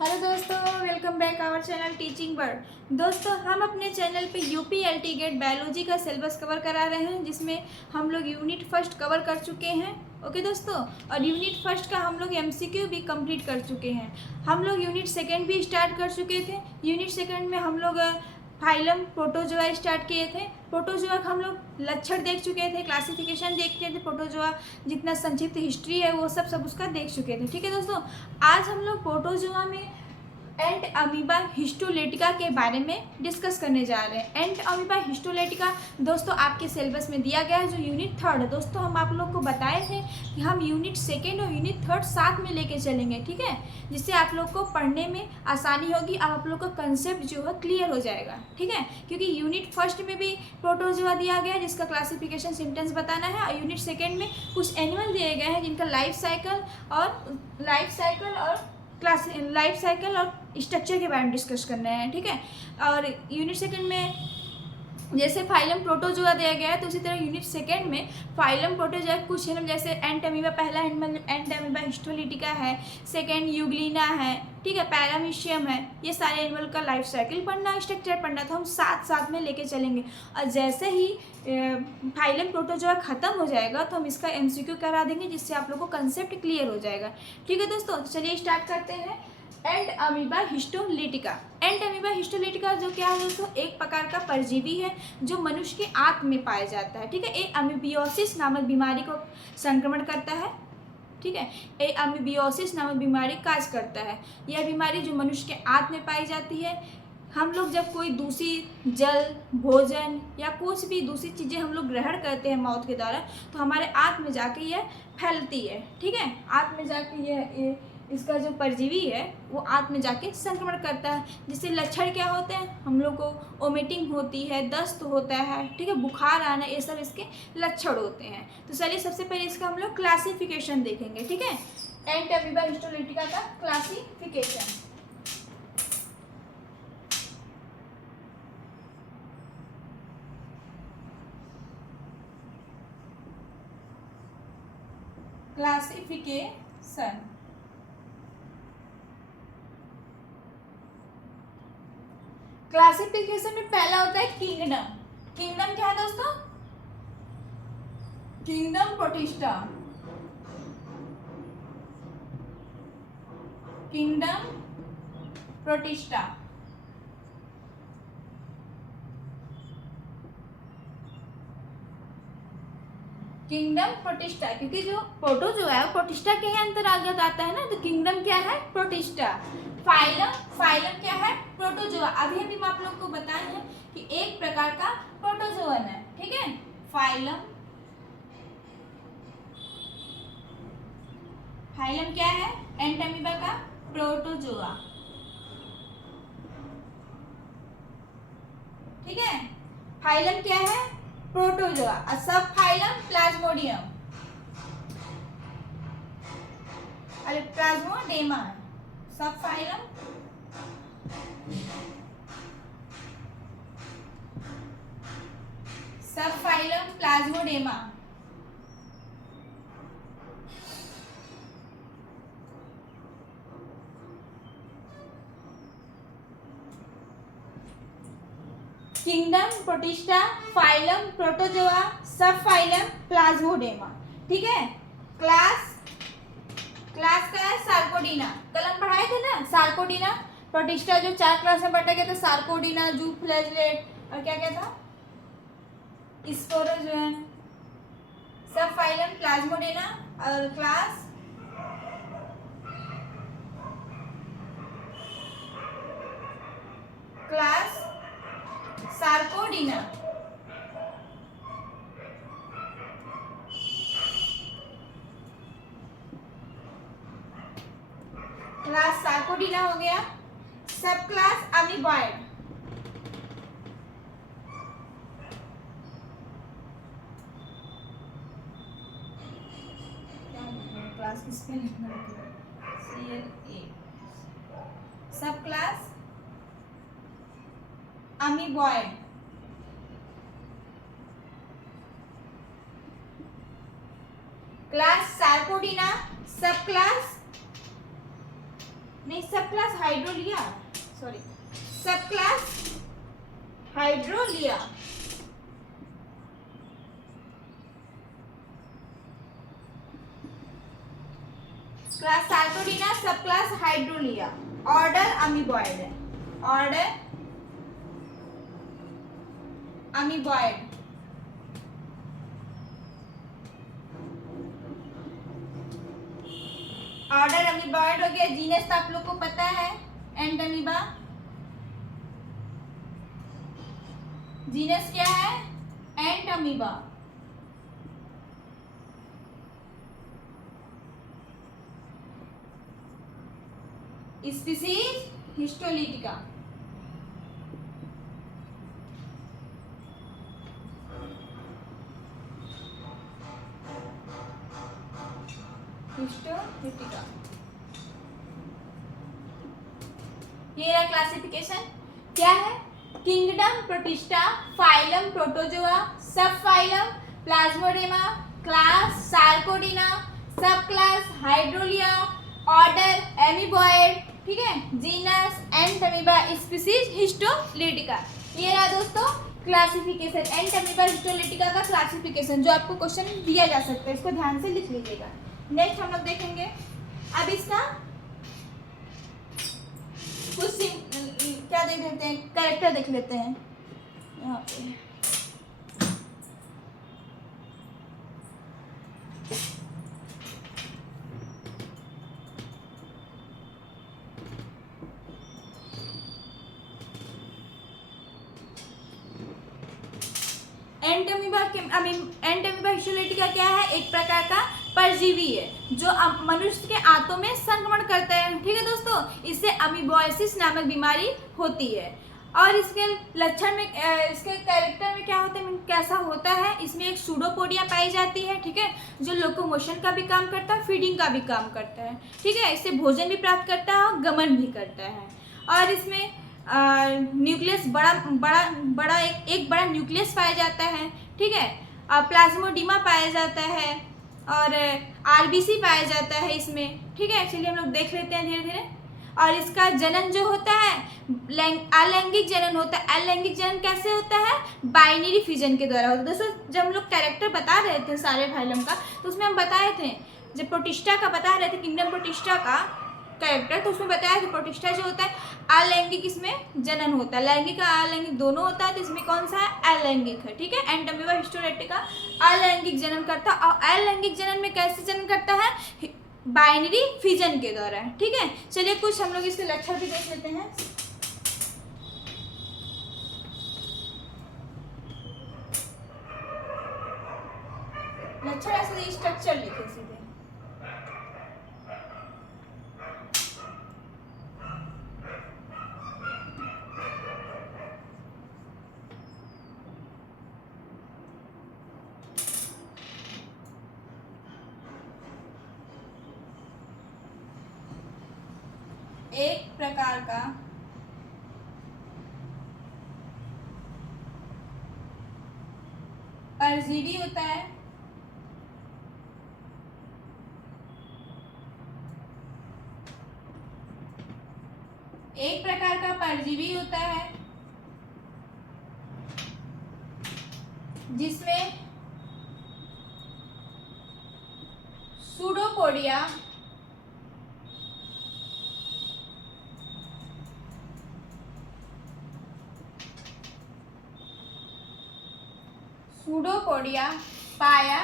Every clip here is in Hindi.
हेलो दोस्तों, welcome back our channel teaching word. दोस्तों, हम अपने चैनल पे यूपी एलटी गेट बायोलॉजी का सिलेबस कवर करा रहे हैं, जिसमें हम लोग यूनिट फर्स्ट कवर कर चुके हैं। ओके दोस्तों, और यूनिट फर्स्ट का हम लोग एमसीक्यू भी कंप्लीट कर चुके हैं। हम लोग यूनिट सेकेंड भी स्टार्ट कर चुके थे। यूनिट सेकेंड में हम लोग फाइलम प्रोटोजोआ स्टार्ट किए थे। प्रोटोजोआ का हम लोग लक्षण देख चुके थे, क्लासिफिकेशन देखते थे, प्रोटोजोआ जितना संक्षिप्त हिस्ट्री है वो सब उसका देख चुके थे। ठीक है दोस्तों, आज हम लोग प्रोटोजोआ में एंड अमीबा हिस्टोलेटिका के बारे में डिस्कस करने जा रहे हैं। एंड अमीबा हिस्टोलेटिका दोस्तों आपके सिलेबस में दिया गया है, जो यूनिट थर्ड है। दोस्तों, हम आप लोग को बताए थे कि हम यूनिट सेकेंड और यूनिट थर्ड साथ में लेके चलेंगे, ठीक है, जिससे आप लोग को पढ़ने में आसानी होगी और आप लोग का कंसेप्ट जो है क्लियर हो जाएगा। ठीक है, क्योंकि यूनिट फर्स्ट में भी प्रोटोजोआ दिया गया है जिसका क्लासिफिकेशन सिम्टम्स बताना है, और यूनिट सेकेंड में कुछ एनिमल दिए गए हैं जिनका लाइफ साइकिल और स्ट्रक्चर के बारे में डिस्कस करना है। ठीक है, और यूनिट सेकंड में जैसे फाइलम प्रोटोजोआ दिया गया है, तो उसी तरह यूनिट सेकंड में फाइलम प्रोटोजोआ कुछ एनिमल जैसे एंट अमीबा, पहला एनिमल एंट अमीबा हिस्टोलिटिका है, सेकंड यूग्लिना है, ठीक है, पैरामीशियम है। ये सारे एनिमल का लाइफ साइकिल पढ़ना, स्ट्रक्चर पढ़ना, तो हम साथ साथ में लेके चलेंगे। और जैसे ही फाइलम प्रोटोजोआ खत्म हो जाएगा तो हम इसका एमसीक्यू करा देंगे, जिससे आप लोग को कंसेप्ट क्लियर हो जाएगा। ठीक है दोस्तों, तो चलिए स्टार्ट करते हैं। And amoeba histolytica. And amoeba histolytica जो क्या है दोस्तों, एक प्रकार का परजीवी है जो मनुष्य के आंत में पाया जाता है। ठीक है, एक अमीबियोसिस नामक बीमारी को संक्रमण करता है। ठीक है, ए अमीबियोसिस नामक बीमारी काज करता है। यह बीमारी जो मनुष्य के आंत में पाई जाती है, हम लोग जब कोई दूषित जल, भोजन या कुछ भी दूसरी चीज़ें हम लोग ग्रहण करते हैं माउथ के द्वारा, तो हमारे आंत में जाके यह फैलती है। ठीक है, आंत में जाके ये इसका जो परजीवी है वो आंत में जाके संक्रमण करता है, जिससे लक्षण क्या होते हैं, हम लोग को वोमिटिंग होती है, दस्त होता है, ठीक है, बुखार आना, ये सब इसके लक्षण होते हैं। तो चलिए सबसे पहले इसका हम लोग क्लासिफिकेशन देखेंगे। ठीक है, एंट अमीबा हिस्टोलिटिका का क्लासिफिकेशन। क्लासिफिकेशन क्लासिफिकेशन में पहला होता है किंगडम। किंगडम क्या है दोस्तों? Kingdom protista. Kingdom protista. Kingdom protista, क्योंकि जो प्रोटो जो है प्रोटिस्टा के ही अंतर्गत आता है ना, तो किंगडम क्या है? प्रोटिस्टा। फाइलम, फाइलम क्या है? प्रोटोजोआ। अभी अभी मैं आप लोग को बताए हैं कि एक प्रकार का प्रोटोजोअन है। ठीक है, फाइलम, फाइलम क्या है? एंट अमीबा का प्रोटोजोआ। ठीक है, फाइलम क्या है? प्रोटोजोआ। और सब फाइलम प्लाज्मोडियम, अरे Plasmodroma. Subphylum Plasmodroma. Kingdom Protista, phylum Protozoa, subphylum Plasmodroma. ठीक है, क्लास का है सार्कोडीना। कल हम पढ़ाए थे ना सार्कोडीना। प्रोटिस्टा जो 4 क्लास में बांटा गया था, सार्कोडीना, जू फ्लैजलेट और क्या क्या था, स्पोरोजोन। सब फाइलम प्लाज्मोडेना। और क्लास सार्कोडीना। क्लास सार्कोडीना हो गया। सब क्लास अमीबॉइड। क्लास किसमें लिखना है? CLA। सब क्लास अमीबॉइड। क्लास सार्कोडीना, सब क्लास नहीं, सब क्लास हाइड्रोलिया, सॉरी, सब क्लास हाइड्रोलिया। क्लास सार्कोडीना, सब क्लास हाइड्रोलिया, ऑर्डर अमीबॉयड है, ऑर्डर अमीबॉयड। ऑर्डर अमीबॉयड हो गया। जीनस तो आप लोग को पता है, एंड अमीबा। जीनस क्या है? And amoeba. Species histolytica. Histolytica, ये रहा क्लासिफिकेशन। क्या है? Kingdom Protista, phylum Protozoa, subphylum प्लाज्मोडेमा, class Sarcodina, सब क्लास हाइड्रोलिया, ऑर्डर एमीबॉयड, ठीक है, जीनस एंटमीबा, स्पीसीज हिस्टोलिटिका। ये रहा दोस्तों क्लासिफिकेशन, एंटमीबा हिस्टोलिटिका का क्लासिफिकेशन, जो आपको क्वेश्चन दिया जा सकता है, इसको ध्यान से लिख लीजिएगा। नेक्स्ट हम लोग देखेंगे अब इसका कुछ क्या देख लेते हैं, कैरेक्टर देख लेते हैं यहाँ पे। एंटमीबा हिस्टोलिटिका क्या है? एक प्रकार का परजीवी है जो मनुष्य के आंतों में संक्रमण करता है, ठीक है दोस्तों। इससे अमीबोसिस नामक बीमारी होती है। और इसके लक्षण में, इसके कैरेक्टर में क्या होता है, कैसा होता है, इसमें एक सूडोपोडिया पाई जाती है, ठीक है, जो लोकोमोशन का भी काम करता है, फीडिंग का भी काम करता है, ठीक है, इससे भोजन भी प्राप्त करता है और गमन भी करता है। और इसमें न्यूक्लियस बड़ा एक बड़ा न्यूक्लियस पाया जाता है, ठीक है, प्लाज्मोडीमा पाया जाता है और आरबीसी पाया जाता है इसमें, ठीक है। चलिए हम लोग देख लेते हैं धीरे धीरे। और इसका जनन जो होता है अलैंगिक जनन होता है। अलैंगिक जनन कैसे होता है? बाइनरी फिजन के द्वारा होता है। दोस्तों जब हम लोग कैरेक्टर बता रहे थे सारे फाइलम का, तो उसमें हम बताए थे, जब प्रोटिस्टा का बता रहे थे, किंगडम प्रोटिस्टा का कैरेक्टर, तो उसमें बताया कि प्रोटिस्टा जो होता है अलैंगिक इसमें जनन होता है। लैंगिक और अलैंगिक दोनों होता है, तो इसमें कौन सा है? अलैंगिक है, ठीक है। एंटमीबा हिस्टोलिटिका अलैंगिक जनन करता है। और अलैंगिक जनन में कैसे जनन करता है? बाइनरी फिजन के द्वारा, ठीक है। चलिए कुछ हम लोग इसके लक्षण भी देख लेते हैं। लक्षण ऐसे स्ट्रक्चर लिखे सीधे। एक प्रकार का परजीवी होता है, एक प्रकार का परजीवी होता है जिसमें सूडोपोडिया पाया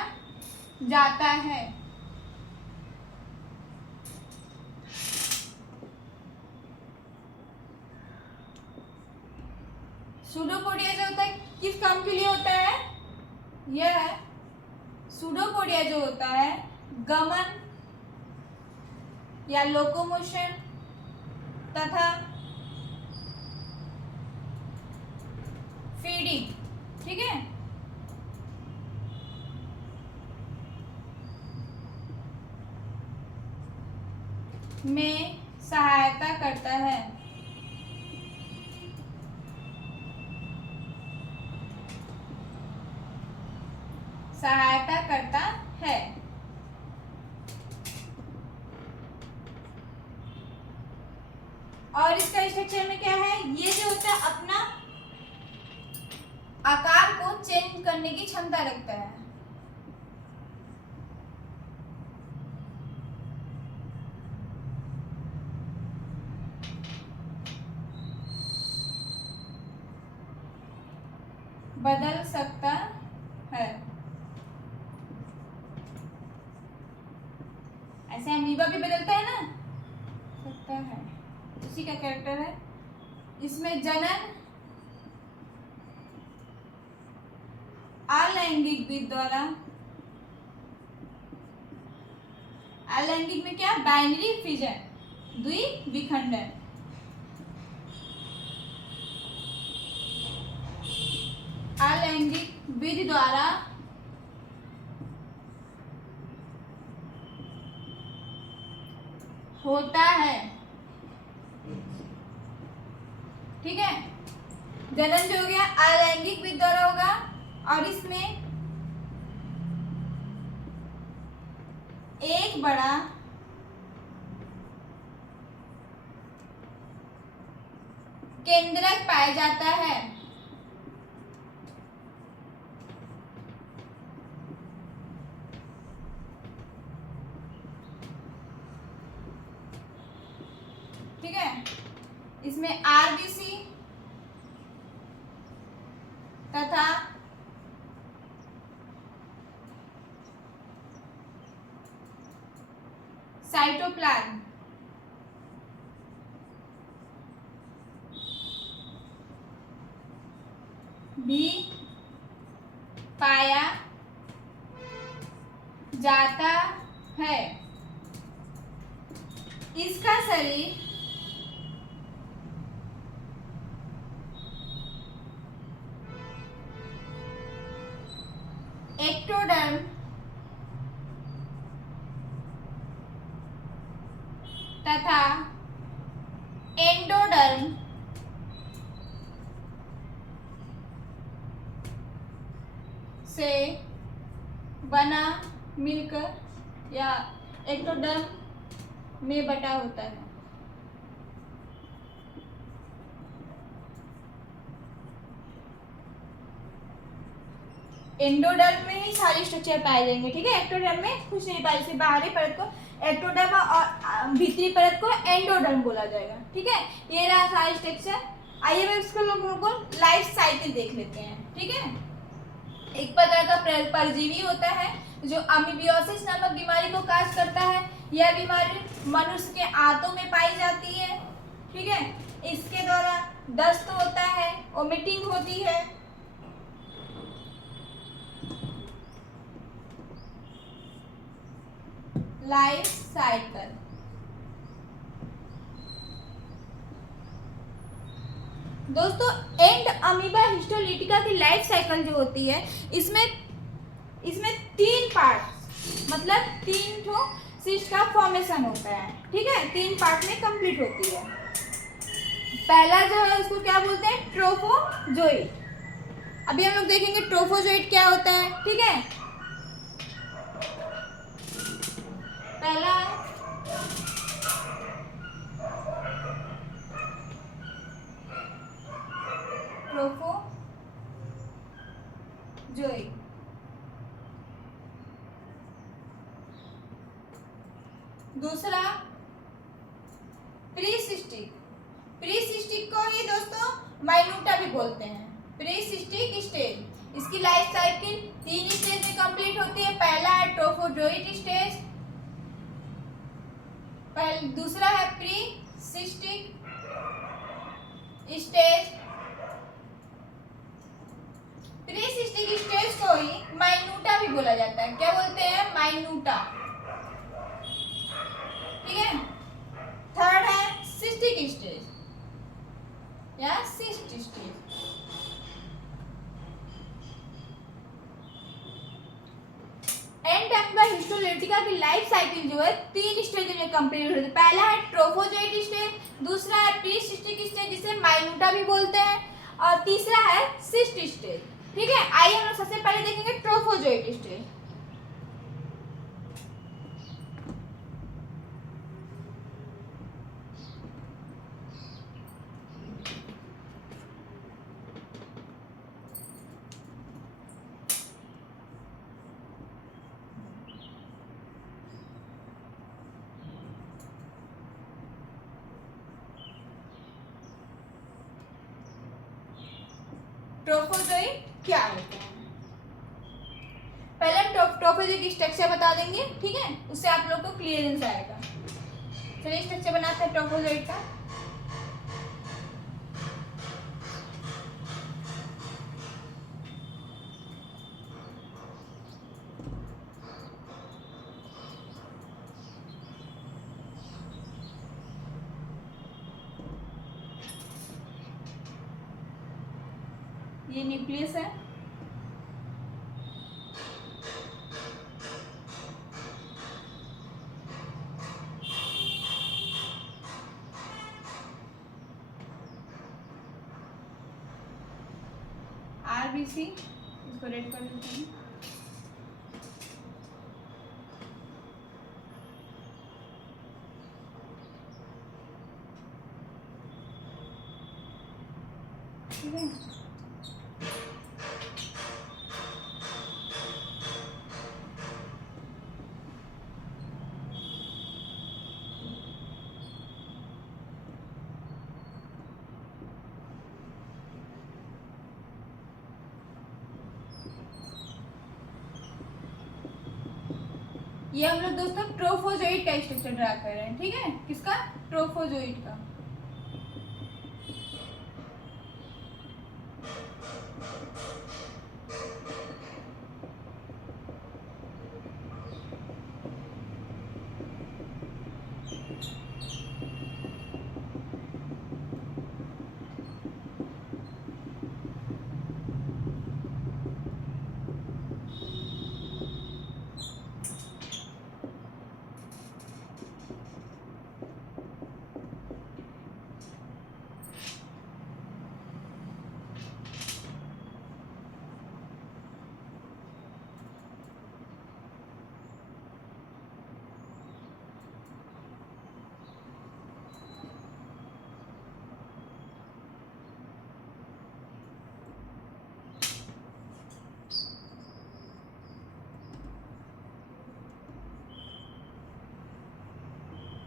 जाता है। सूडोपोडिया जो होता है किस काम के लिए होता है? यह सूडोपोडिया जो होता है गमन या लोकोमोशन तथा फीडिंग, ठीक है, में सहायता करता है। सहायता करता है। और इसका स्ट्रक्चर में क्या है, ये जो होता है अपना आकार को चेंज करने की क्षमता रखता है। बदल सकता है। ऐसे अमीबा भी बदलता है ना, सकता है, उसी का कैरेक्टर है। इसमें जनन अलैंगिक विधि द्वारा, अलैंगिक में क्या, बाइनरी फिजन, द्विविखंडन, अलैंगिक विधि द्वारा होता है। ठीक है, जनन जो हो गया अलैंगिक विधि द्वारा होगा, और इसमें एक बड़ा केंद्रक पाया जाता है। ठीक है, इसमें आरबीसी तथा साइटोप्लाज्म भी पाया जाता है। इसका शरीर एक्टोडर्म तथा एंडोडर्म से बना मिलकर या एक्टोडर्म में बटा होता है। एंडोडर्म में ही सारी स्ट्रक्चर पाए जाएंगे। ठीक है, एक्टोडर्म में कुछ नहीं पाए, जैसे बाहरी परत को एक्टोडर्म और भीतरी परत को एंडोडर्म बोला जाएगा। ठीक है, ये रहा सारी स्ट्रक्चर। आइए अब इसको लोगों को लाइफ साइकिल देख लेते हैं। ठीक है, एक प्रकार का परजीवी होता है जो अमीबियोसिस नामक बीमारी को काज करता है। यह बीमारी मनुष्य के आंतों में पाई जाती है। ठीक है, इसके द्वारा दस्त होता है, वोमिटिंग होती है। लाइफ साइकिल, दोस्तों एंड अमीबा हिस्टोलिटिका की लाइफ साइकिल जो होती है, इसमें 3 पार्ट मतलब 3 ठो सिस्ट का फॉर्मेशन होता है। ठीक है, 3 पार्ट में कंप्लीट होती है। पहला जो है उसको क्या बोलते हैं, ट्रोफोजोइट। अभी हम लोग देखेंगे ट्रोफोजोइट क्या होता है। ठीक है, पहला ट्रोफोजोइट, दूसरा प्रीसिस्टिक। प्रीसिस्टिक को ही दोस्तों माइन्यूटा भी बोलते हैं। प्रीसिस्टिक स्टेज, इसकी लाइफ साइकिल 3 स्टेज में कंप्लीट होती है। पहला है ट्रोफोजोइट स्टेज, दूसरा है प्रीसिस्टिक स्टेज। प्रीसिस्टिक स्टेज को ही माइन्यूटा भी बोला जाता है। क्या बोलते हैं, माइन्यूटा। ठीक है, थर्ड है सिस्टिक स्टेज या cyst stage. And amoeba histolytica की लाइफ साइकिल जो है 3 स्टेज में कंप्लीट होती है। पहला है ट्रोफोजोइट स्टेज, दूसरा है प्रीसिस्टिक स्टेज जिसे माइन्यूटा भी बोलते हैं, और तीसरा है सिस्ट स्टेज। ठीक है, आइए हम लोग सबसे पहले देखेंगे ट्रोफोजोइट स्टेज। ट्रोफोजोइट क्या होता है। पहले हम ट्रोफोजोइट की स्ट्रक्चर बता देंगे, ठीक है, उससे आप लोग को क्लियरेंस आएगा। चलिए स्ट्रक्चर बनाते हैं ट्रोफोजोइट का। ये न्यूक्लियस है, आरबीसी, इसको रेड कर देते हैं। ठीक है, ये हम लोग दोस्तों ट्रोफोजोइट का स्ट्रक्चर ड्रा कर रहे हैं, ठीक है, किसका, ट्रोफोजोइट का।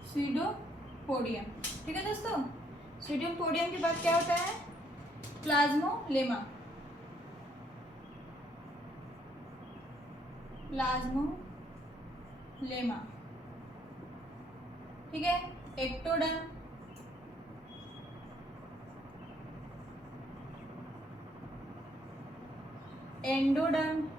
स्यूडोपोडियम, ठीक है दोस्तों। स्यूडोपोडियम के बाद क्या होता है, प्लाज्मोलेमा। प्लाज्मोलेमा, ठीक है, एक्टोडर्म, एंडोडर्म,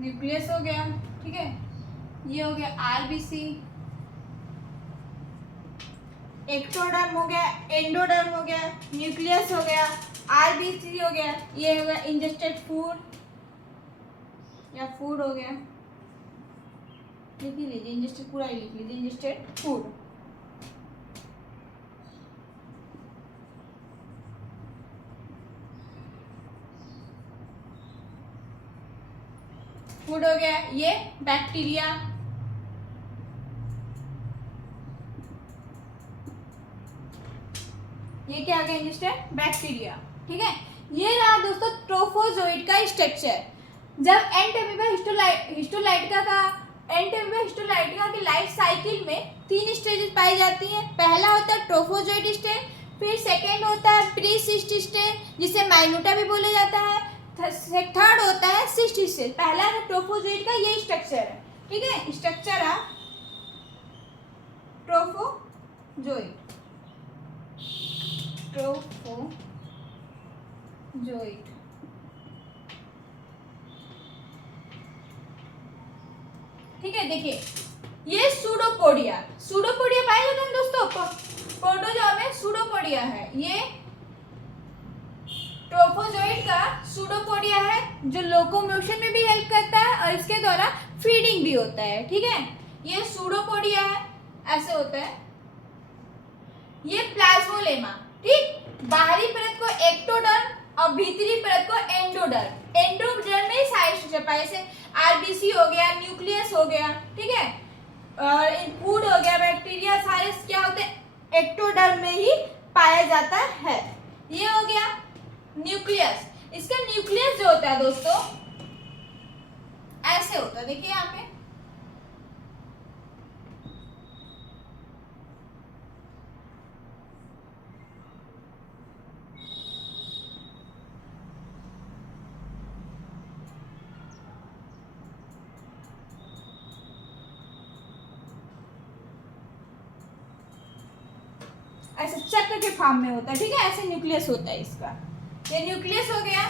न्यूक्लियस हो गया, ठीक है, ये हो गया आरबीसी, एक्टोडर्म हो गया, एंडोडर्म हो गया, न्यूक्लियस हो गया, आरबीसी हो गया, ये हो गया इंजेस्टेड फूड या फूड हो गया, लिख ही लीजिए, इंजेस्टेड पूरा ही लिख लीजिए, इंजेस्टेड फूड। फूड हो गया, ये बैक्टीरिया, ये क्या आ गया, इंजेस्टेड बैक्टीरिया, ठीक है। ये रहा दोस्तों ट्रोफोजोइट का स्ट्रक्चर। जब हिस्टोलाइटिका की लाइफ साइकिल में 3 स्टेजेस पाई जाती हैं। पहला होता है ट्रोफोजोइट स्टेज, फिर सेकेंड होता है प्री सिस्ट स्टेज जिसे माइनोटा भी बोला जाता है, थर्ड होता है सिस्ट स्टेज। पहला है ट्रोफोजोइट का ये स्ट्रक्चर है, ठीक है, स्ट्रक्चर है ट्रोफोजोइट। ठीक है, देखिए ये सूडोपोडिया पाया जाता है दोस्तों, प्रोटोजोआ में सूडोपोडिया है, ये ट्रोफोजोइट का सूडोपोडिया है जो लोकोमोशन में भी हेल्प करता है और इसके द्वारा फीडिंग भी होता है, ठीक है। ये सूडोपोडिया है, ऐसे होता है। ये प्लाज्मोलेमा, ठीक, बाहरी परत को एक्टोडर्म और भीतरी परत को एंडोडर्म। एंडोडर्म में सारे स्ट्रक्चर पाए, जैसे आरबीसी हो गया, न्यूक्लियस हो गया, ठीक है, और फूड हो गया, बैक्टीरिया, सारे क्या होते हैं, एक्टोडर्म में ही पाया जाता है। ये हो गया न्यूक्लियस। इसका न्यूक्लियस जो होता है दोस्तों ऐसे होता है, देखिए यहाँ पे ऐसे चक्र के फॉर्म में होता है, ठीक है, ऐसे न्यूक्लियस होता है इसका। ये न्यूक्लियस हो गया।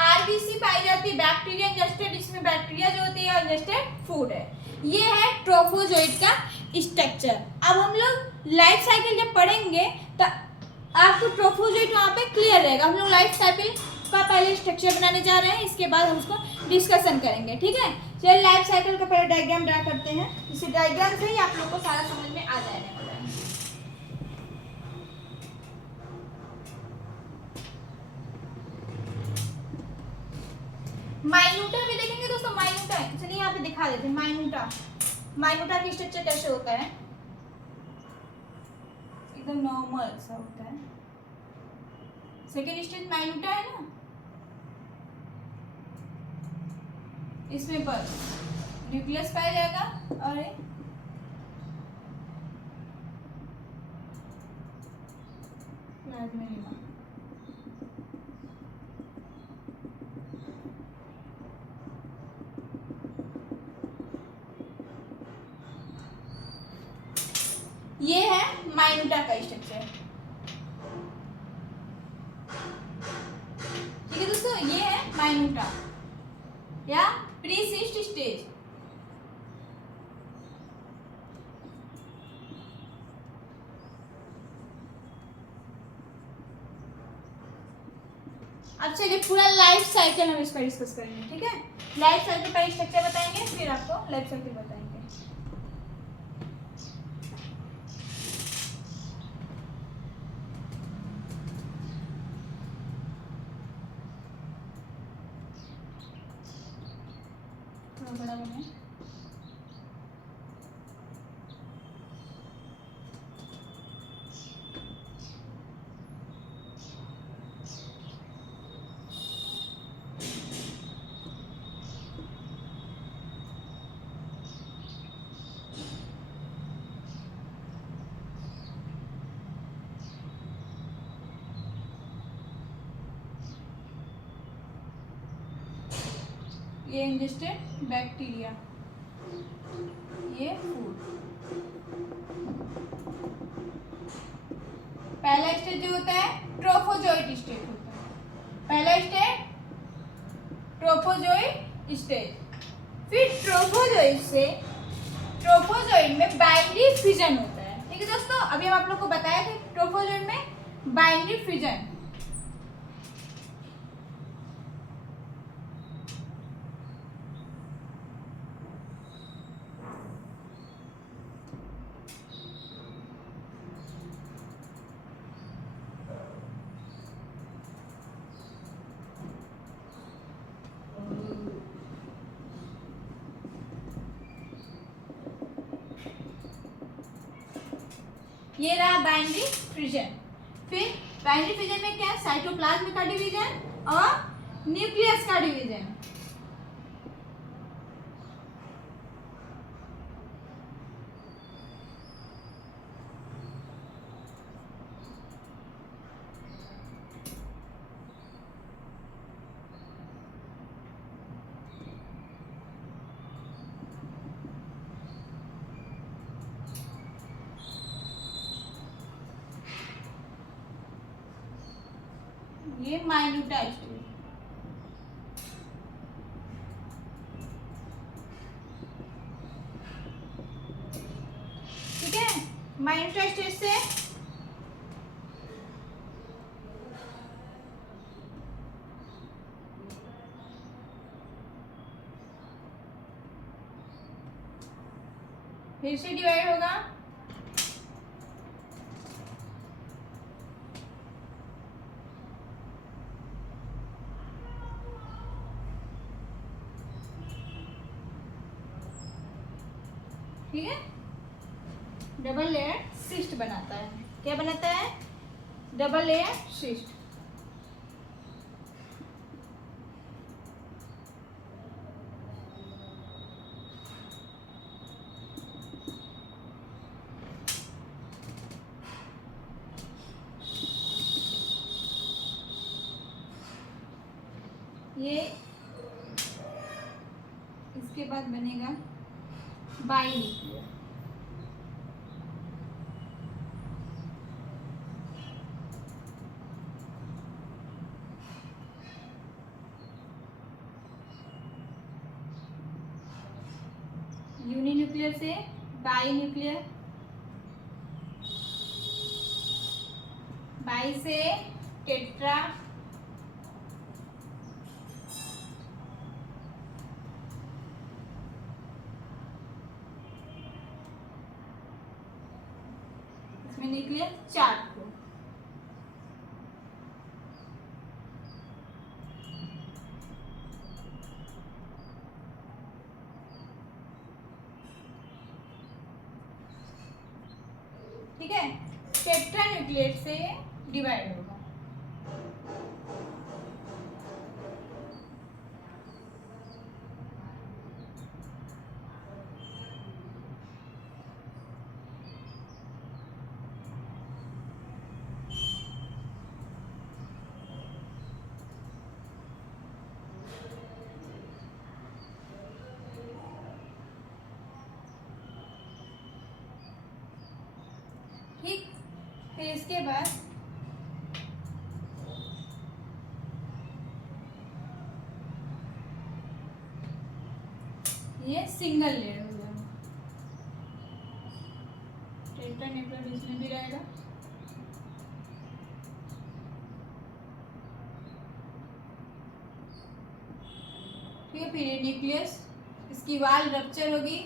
आरबीसी पाई जाती है बैक्टीरिया इंजेस्टेड, इसमें बैक्टीरिया जो होती है इंजेस्टेड फूड है। ये है ट्रोफोजोइड का स्ट्रक्चर। अब हम लोग लाइफ साइकिल जब पढ़ेंगे तो आपको ट्रोफोजोइड वहाँ पे क्लियर रहेगा। हम लोग लाइफ साइकिल का पहले स्ट्रक्चर बनाने जा रहे हैं, इसके बाद हम उसको डिस्कशन करेंगे, ठीक है। चलिए लाइफ साइकिल का पहले डायग्राम ड्रा करते हैं। इसी डायग्राम से ही आप लोग को सारा समझ में आ जाएगा। माइन्यूटा भी देखेंगे दोस्तों, माइन्यूटा चलिए यहाँ पे दिखा देते हैं। माइन्यूटा की स्ट्रक्चर कैसे होता है, एकदम नॉर्मल सा होता है। सेकेंड स्टेज माइन्यूटा है ना, इसमें पर न्यूक्लियस पाया जाएगा और प्लाज्मेनियम। ये है माइन्यूटा का स्ट्रक्चर, ठीक है दोस्तों। ये है माइन्यूटा या प्रीसिस्ट स्टेज। अब चलिए पूरा लाइफ साइकिल हम इसका डिस्कस करेंगे, ठीक है। लाइफ साइकिल का स्ट्रक्चर बताएंगे, फिर आपको लाइफ साइकिल बताएंगे। बड़ा बना ये इंजेस्टेड बैक्टीरिया, ये फूड। पहला स्टेज जो होता है ट्रोफोजोइड स्टेज होता है। पहला स्टेज ट्रोफोजोइड स्टेज। फिर ट्रोफोजोइड में बाइनरी फिजन होता है, ठीक है दोस्तों। अभी हम आप लोग को बताया कि ट्रोफोजोइड में बाइनरी फिजन। ये रहा बाइनरी फ्यूजन। फिर बाइनरी फ्यूजन में क्या है, साइटोप्लाज्म का डिवीजन और न्यूक्लियस का डिवीजन। ये माइन्यूटा स्टेज, ठीक है। माइन्यूटा स्टेज से फिर से डिवाइड होगा। ठीक है, डबल लेयर सिस्ट बनाता है। क्या बनाता है, डबल लेयर सिस्ट। ये इसके बाद बनेगा बाइन्यूक्लियर। यूनिन्यूक्लियर से बाई न्यूक्लियर, बाई से टेट्रा, इसमें न्यूक्लियर 4 को। ठीक है, टेट्रा न्यूक्लिएट से डिवाइड होगा। ठीक, फिर इसके बाद ये सिंगल लेयर हो जाएगा, टेट्रा न्यूक्लियर इसमें भी रहेगा। ठीक है, फिर ये न्यूक्लियस, इसकी वाल रप्चर होगी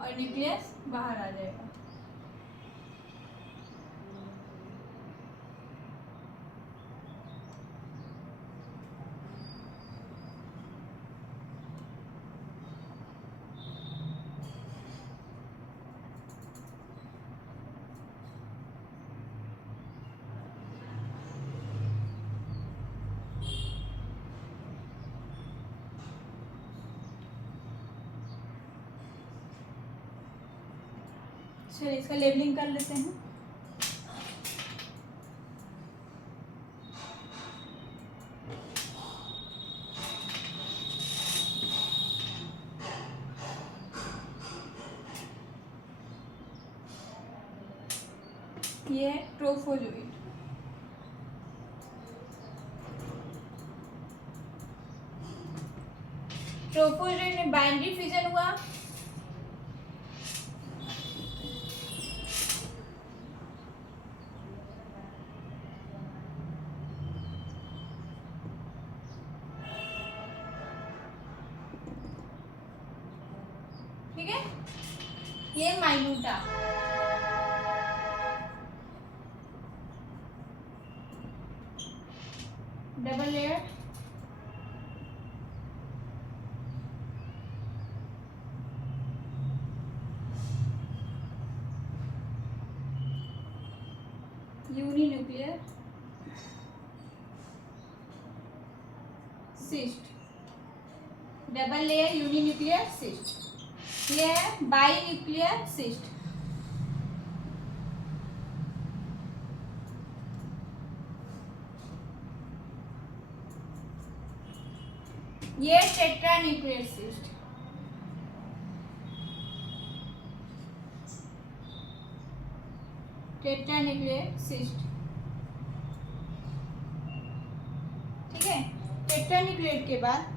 और न्यूक्लियस बाहर आ जाएगा। चलिए इसका लेबलिंग कर लेते हैं। ये है ट्रोफोजोइड। ट्रोफोजोइड में बाइनरी फ्यूजन हुआ, ठीक है। ये minuta, double layer, uninuclear cyst, double layer uninuclear cyst. ये है बाई न्यूक्लियर सिस्ट। ये tetranuclear cyst. Tetranuclear cyst, ठीक है। टेट्रा न्यूक्लियर के बाद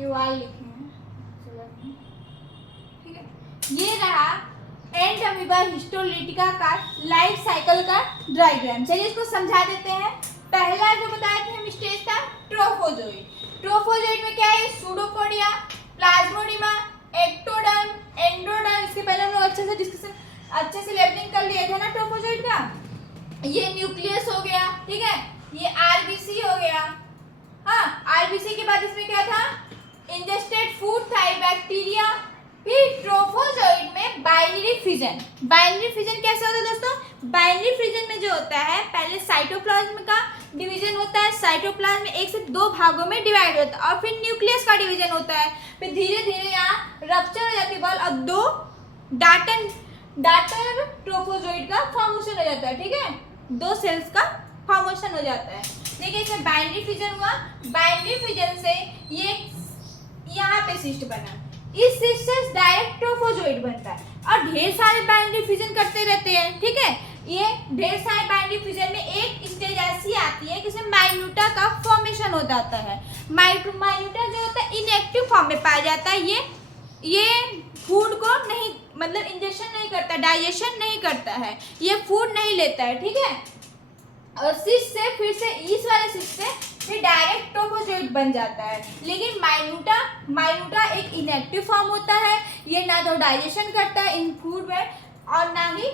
ये वाल लिखे हैं, ठीक है। ये रहा एंड अमीबा हिस्टोलिटिका का लाइफ साइकिल का डायग्राम। चलिए इसको समझा देते हैं। पहला जो बताया कि हम स्टेज था ट्रोफोजोइड। ट्रोफोजोइड में क्या है? Pseudopodia, Plasmodium, ectoderm, endoderm. इसके पहले हम लोग अच्छे से लेबलिंग कर लिए थे ना ट्रोफोजोइड का। ये न्यूक्लियस हो गया, ठीक है। ये आरबीसी हो गया। हाँ, आरबीसी के बाद इसमें क्या था, इंजेस्टेड फूड था बैक्टीरिया। फिर ट्रोफोजोइड में बाइनरी फिजन। बाइनरी फिजन कैसे होता है दोस्तों, बाइनरी फिजन में जो होता है पहले साइटोप्लाज्म का डिवीजन होता है, साइटोप्लाज्म में 1 से 2 भागों में डिवाइड होता है और फिर न्यूक्लियस का डिवीजन होता है। फिर धीरे धीरे यहाँ रप्चर हो जाती है बॉल और 2 डाटर ट्रोफोजोइड का फॉर्मेशन हो जाता है। ठीक है, 2 सेल्स का फॉर्मेशन हो जाता है। देखिए इसमें बाइनरी फिजन हुआ, बाइनरी फिजन से ये यहाँ पे सिस्ट बना, इस सिस्ट से डायरेक्ट ट्रोफोजोइड बनता है और ढेर सारे बाइनरी फिजन करते रहते हैं। ठीक है, ये ढेर सारे बाइनरी फिजन में एक स्टेज ऐसी आती है कि इसमें माइन्यूटा का फॉर्मेशन हो जाता है। माइन्यूटा जो होता है इनएक्टिव फॉर्म में पाया जाता है। ये फूड को नहीं, मतलब इंजेक्शन नहीं करता, डाइजेशन नहीं करता है, ये फूड नहीं लेता है। ठीक है, और सिस्ट से फिर से इस वाले सिस्ट से फिर डायरेक्ट ट्रोफोजोइड बन जाता है। लेकिन माइन्यूटा एक इनएक्टिव फॉर्म होता है, ये ना तो डाइजेशन करता है इन फूड में और ना ही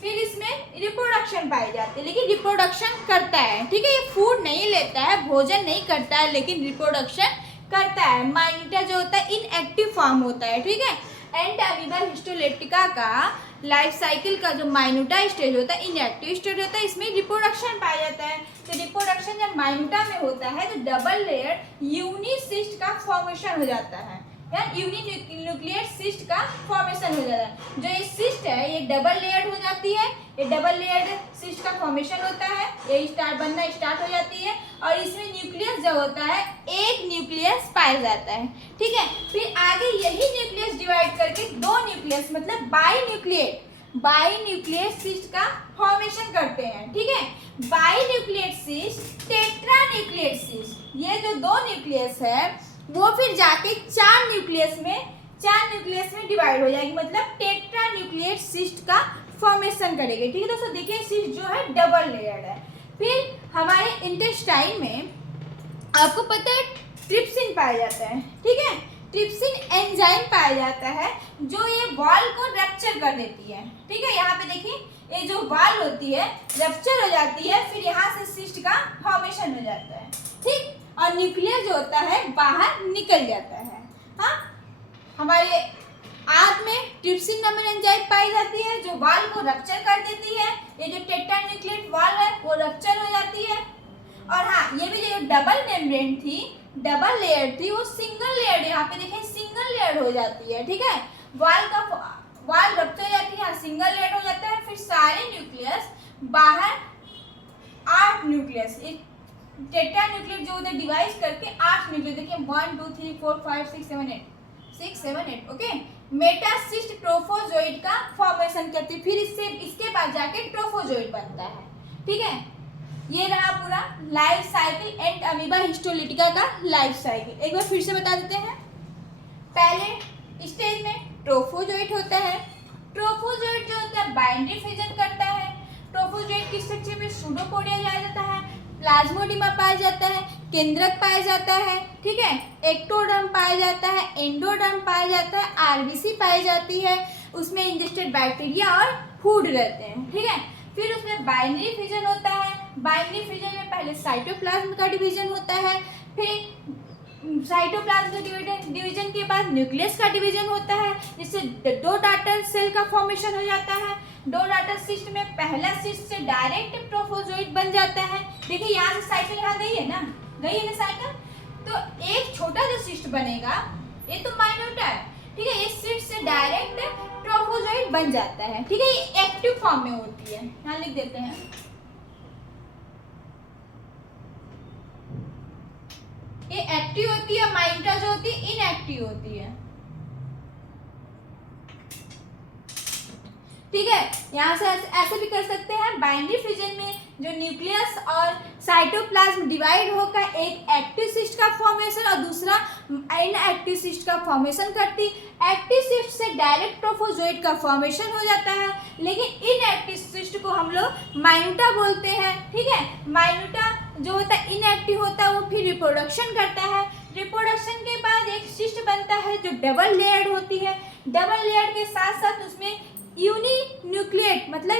फिर इसमें रिप्रोडक्शन पाई जाती है, लेकिन रिप्रोडक्शन करता है। ठीक है, ये फूड नहीं लेता है, भोजन नहीं करता है, लेकिन रिप्रोडक्शन करता है। माइन्यूटा जो होता है इनएक्टिव फॉर्म होता है। ठीक है, एंड अमीबा हिस्टोलेटिका का लाइफ साइकिल का जो माइन्यूटा स्टेज होता है इनएक्टिव स्टेज होता है, इसमें रिप्रोडक्शन पाया जाता है। तो रिप्रोडक्शन जब माइन्यूटा में होता है तो डबल लेयर यूनिसिस्ट का फॉर्मेशन हो जाता है, या यूनिन्यूक्लियर सिस्ट का फॉर्मेशन हो जाता है। जो ये सिस्ट है ये डबल लेयर्ड हो जाती है, ये डबल लेयर्ड सिस्ट का फॉर्मेशन होता है, ये स्टार्ट बनना स्टार्ट हो जाती है और इसमें न्यूक्लियस जो होता है एक न्यूक्लियस पाया जाता है। ठीक है, फिर आगे यही न्यूक्लियस डिवाइड करके 2 न्यूक्लियस मतलब बाईन्यूक्लिएट सिस्ट का फॉर्मेशन करते हैं। ठीक है, बाईन्यूक्लिएट सिस्ट, टेट्रान्यूक्लिएट सिस्ट, ये जो 2 न्यूक्लियस है वो फिर जाके 4 न्यूक्लियस में डिवाइड हो जाएगी, मतलब टेट्रान्यूक्लिएट सिस्ट का फॉर्मेशन करेगी। ठीक है दोस्तों, देखिए सिस्ट जो है डबल लेयर्ड है। फिर हमारे इंटेस्टाइन में आपको पता है ट्रिप्सिन पाया जाता है। ठीक है, ट्रिप्सिन एंजाइम पाया जाता है जो ये वॉल को रप्चर कर देती है। ठीक है, यहाँ पे देखिए ये जो वॉल होती है रप्चर हो जाती है, फिर यहाँ से सिस्ट का फॉर्मेशन हो जाता है। ठीक, और न्यूक्लियस जो होता है बाहर निकल जाता है। हाँ, हमारे आंत में ट्रिप्सिन नामक एंजाइम पाई जाती है जो वॉल को रप्चर कर देती है। ये जो टेट्रान्यूक्लिएट वॉल है वो रप्चर हो जाती है। और हाँ, ये भी जो डबल मेम्ब्रेन थी, डबल लेयर थी, वो सिंगल लेयर, यहाँ पे देखें सिंगल लेयर हो जाती है। ठीक है, वॉल रप्चर हो जाती है, सिंगल लेयर हो जाता है। फिर सारे न्यूक्लियस बाहर 8 न्यूक्लियस, एक टेट्रान्यूक्लिएट जो उधर डिवाइड करके 8 न्यूक्लियस, देखिए 1 2 3 4 5 6 7 8 ओके, मेटासिस्ट ट्रोफोजोइड का फॉर्मेशन करती है। फिर इसके बाद जाके ट्रोफोजोइड बनता है। ठीक है, ये रहा पूरा life cycle and amoeba histolytica का लाइफ साइकिल। एक बार फिर से बता देते हैं। पहले स्टेज में ट्रोफोजोइड होता है। ट्रोफोजोइड जो होता है बाइनरी फिजन करता है। ट्रोफोजोइड की स्ट्रक्चर में सूडोपोडिया पाया जाता है, प्लाज्मोडियम पाया जाता है, केंद्रक पाया जाता है। ठीक है, एक्टोडर्म पाया जाता है, एंडोडर्म पाया जाता है, आरबीसी पाई जाती है, उसमें इंजेस्टेड बैक्टीरिया और फूड रहते हैं। ठीक है, फिर उसमें बाइनरी फिजन होता है। बाइनरी फिजन में पहले साइटोप्लाज्म का डिवीजन होता है, फिर साइटोप्लाज्म के डिवीजन के बाद न्यूक्लियस का डिवीजन होता है, जिससे 2 डाटर सेल का फॉर्मेशन हो जाता है। 2 डाटर सिस्ट में पहला सिस्ट से डायरेक्ट ट्रोफोजोइड बन जाता है। देखिए यहाँ से साइकिल यहाँ गई है ना साइकिल, तो एक छोटा जो सिस्ट बनेगा ये तो माइन्यूटा है। ठीक है, इस सिस्ट से डायरेक्ट ट्रोफोजोइड बन जाता है। ठीक है, ये एक्टिव फॉर्म में होती है, यहाँ लिख देते हैं। ये एक्टिव होती है, माइन्यूटा जो होती है इनएक्टिव होती है। ठीक है, यहाँ से ऐसे भी कर सकते हैं। बाइनरी फिजन में जो न्यूक्लियस और साइटोप्लाज्म डिवाइड होकर एक एक्टिव सिस्ट का फॉर्मेशन और दूसरा इनएक्टिव सिस्ट का फॉर्मेशन करती। एक्टिव सिस्ट से डायरेक्ट ट्रोफोजोइड का फॉर्मेशन हो जाता है, लेकिन इनएक्टिव सिस्ट को हम लोग माइन्यूटा बोलते हैं। ठीक है, माइन्यूटा जो होता है इनएक्टिव होता है, वो फिर रिप्रोडक्शन करता है। रिप्रोडक्शन के बाद एक सिस्ट बनता है जो डबल लेयर्ड होती है। डबल लेयर्ड के साथ साथ उसमें यूनिन्यूक्लिएट मतलब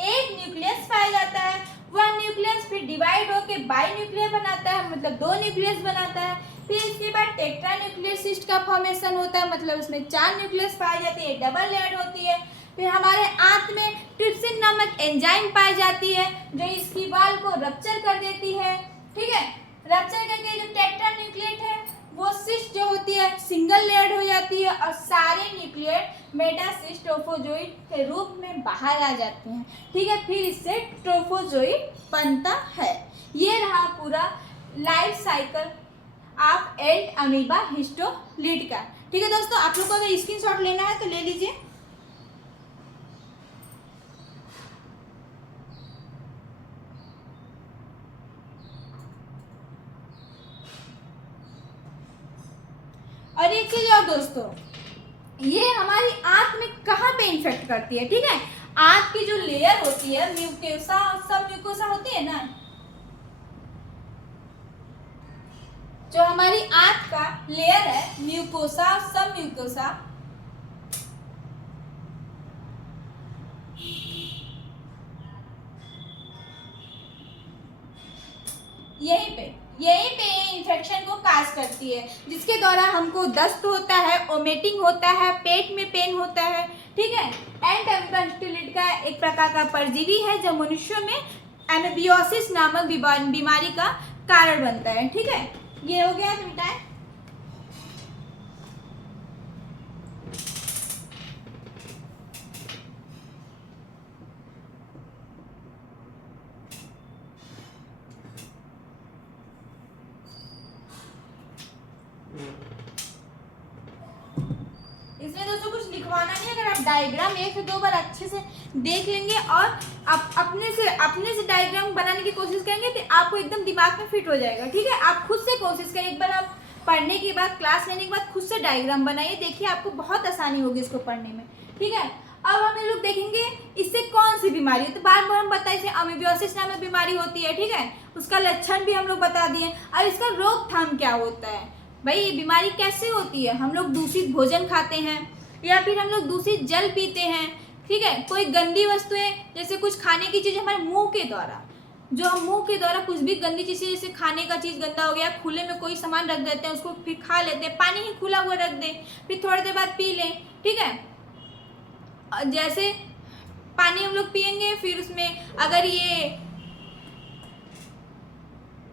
एक न्यूक्लियस पाया जाता है। वह न्यूक्लियस फिर डिवाइड होकर के बाई न्यूक्लियर बनाता है, मतलब 2 न्यूक्लियस बनाता है। फिर इसके बाद टेट्रा न्यूक्लियर सिस्ट का फॉर्मेशन होता है, मतलब उसमें 4 न्यूक्लियस पाई जाती है, डबल लेयर होती है। फिर हमारे आंत में ट्रिप्सिन नामक एंजाइम पाई जाती है जो इसकी वॉल को रप्चर कर देती है, ठीक है। रप्चर करके जो टेट्रा न्यूक्लिएट है वो सिस्ट जो होती है सिंगल लेयर्ड हो जाती है और सारे न्यूक्लिएट मेटासिस्ट ट्रोफोजोइड के रूप में बाहर आ जाते हैं, ठीक है। फिर इससे ट्रोफोजोइड बनता है। ये रहा पूरा life cycle of Entamoeba histolytica का, ठीक है दोस्तों। आप लोग को अगर स्क्रीनशॉट लेना है तो ले लीजिए। और एक चीज और दोस्तों, ये हमारी आंत में कहाँ पे इन्फेक्ट करती है, ठीक है। आंत की जो लेयर होती है म्यूकोसा, सब म्यूकोसा होती है ना, जो हमारी आंत का लेयर है म्यूकोसा, सब म्यूकोसा, यहीं पे इन्फेक्शन को काज करती है, जिसके द्वारा हमको दस्त होता है, ओमेटिंग होता है, पेट में पेन होता है, ठीक है। एंट अमीबा हिस्टोलिड का एक प्रकार का परजीवी है जो मनुष्यों में एमेबियोसिस नामक बीमारी का कारण बनता है, ठीक है। ये हो गया बेटा। इसमें दोस्तों कुछ लिखवाना नहीं, अगर आप डायग्राम 1 से 2 बार अच्छे से देख लेंगे और आप अपने से डायग्राम बनाने की कोशिश करेंगे तो आपको एकदम दिमाग में फिट हो जाएगा, ठीक है। आप खुद से कोशिश करें, एक बार आप पढ़ने के बाद, क्लास लेने के बाद खुद से डायग्राम बनाइए, देखिए आपको बहुत आसानी होगी इसको पढ़ने में, ठीक है। अब हम लोग देखेंगे इससे कौन सी बीमारी है, तो बार बार हम बताए इसे अमीबियोसिस नामक बीमारी होती है, ठीक है। उसका लक्षण भी हम लोग बता दिए। अब इसका रोकथाम क्या होता है, भाई ये बीमारी कैसे होती है। हम लोग दूषित भोजन खाते हैं या फिर हम लोग दूषित जल पीते हैं, ठीक है। कोई गंदी वस्तुएं, जैसे कुछ खाने की चीज़ हमारे मुंह के द्वारा, जो हम मुंह के द्वारा कुछ भी गंदी चीज़ें, जैसे खाने का चीज़ गंदा हो गया, खुले में कोई सामान रख देते हैं, उसको फिर खा लेते हैं, पानी ही खुला हुआ रख दें, फिर थोड़ी देर बाद पी लें, ठीक है। जैसे पानी हम लोग पियेंगे, फिर उसमें अगर ये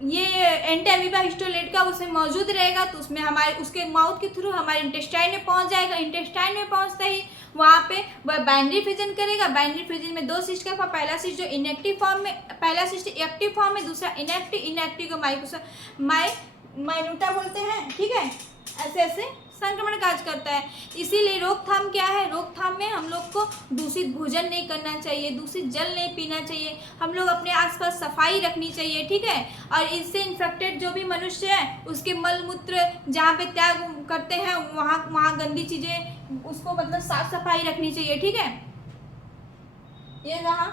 एंटी अमीबा हिस्टोलिड का उसमें मौजूद रहेगा तो उसमें हमारे उसके माउथ के थ्रू हमारे इंटेस्टाइन में पहुंच जाएगा। इंटेस्टाइन में पहुंचते ही वहाँ पे वह बाइनरी फिजन करेगा। बाइनरी फिजन में 2 सिस्ट का फॉर्म, पहला सिस्ट जो इनएक्टिव फॉर्म में, पहला सिस्ट एक्टिव फॉर्म में, दूसरा इनएक्टिव को माइनूटा बोलते हैं, ठीक है। ऐसे ऐसे संक्रमण काज करता है। इसीलिए रोकथाम क्या है, रोकथाम में हम लोग को दूषित भोजन नहीं करना चाहिए, दूषित जल नहीं पीना चाहिए, हम लोग अपने आसपास सफाई रखनी चाहिए, ठीक है। और इससे इन्फेक्टेड जो भी मनुष्य है उसके मल मूत्र जहाँ पे त्याग करते हैं वहाँ गंदी चीज़ें, उसको मतलब साफ सफाई रखनी चाहिए, ठीक है। ये रहा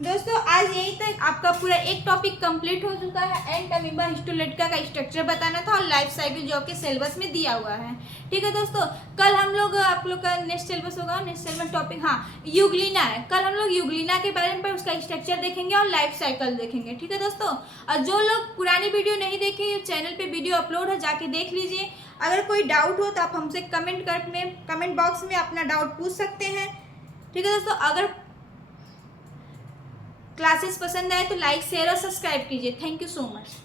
दोस्तों, आज यही तक आपका पूरा एक टॉपिक कंप्लीट हो चुका है। एंट अमीबा हिस्टोलिड का स्ट्रक्चर बताना था और लाइफ साइकिल जो आपके सिलेबस में दिया हुआ है, ठीक है दोस्तों। कल हम लोग, आप लोग का नेक्स्ट सिलेबस होगा, नेक्स्ट सिलेबस टॉपिक हाँ यूग्लिना है। कल हम लोग यूग्लिना के बारे में उसका स्ट्रक्चर देखेंगे और लाइफ साइकिल देखेंगे, ठीक है दोस्तों। और जो लोग पुरानी वीडियो नहीं देखे, चैनल पर वीडियो अपलोड है, जाके देख लीजिए। अगर कोई डाउट हो तो आप हमसे कमेंट बॉक्स में अपना डाउट पूछ सकते हैं, ठीक है दोस्तों। अगर क्लासेस पसंद आए तो लाइक, शेयर और सब्सक्राइब कीजिए। Thank you so much.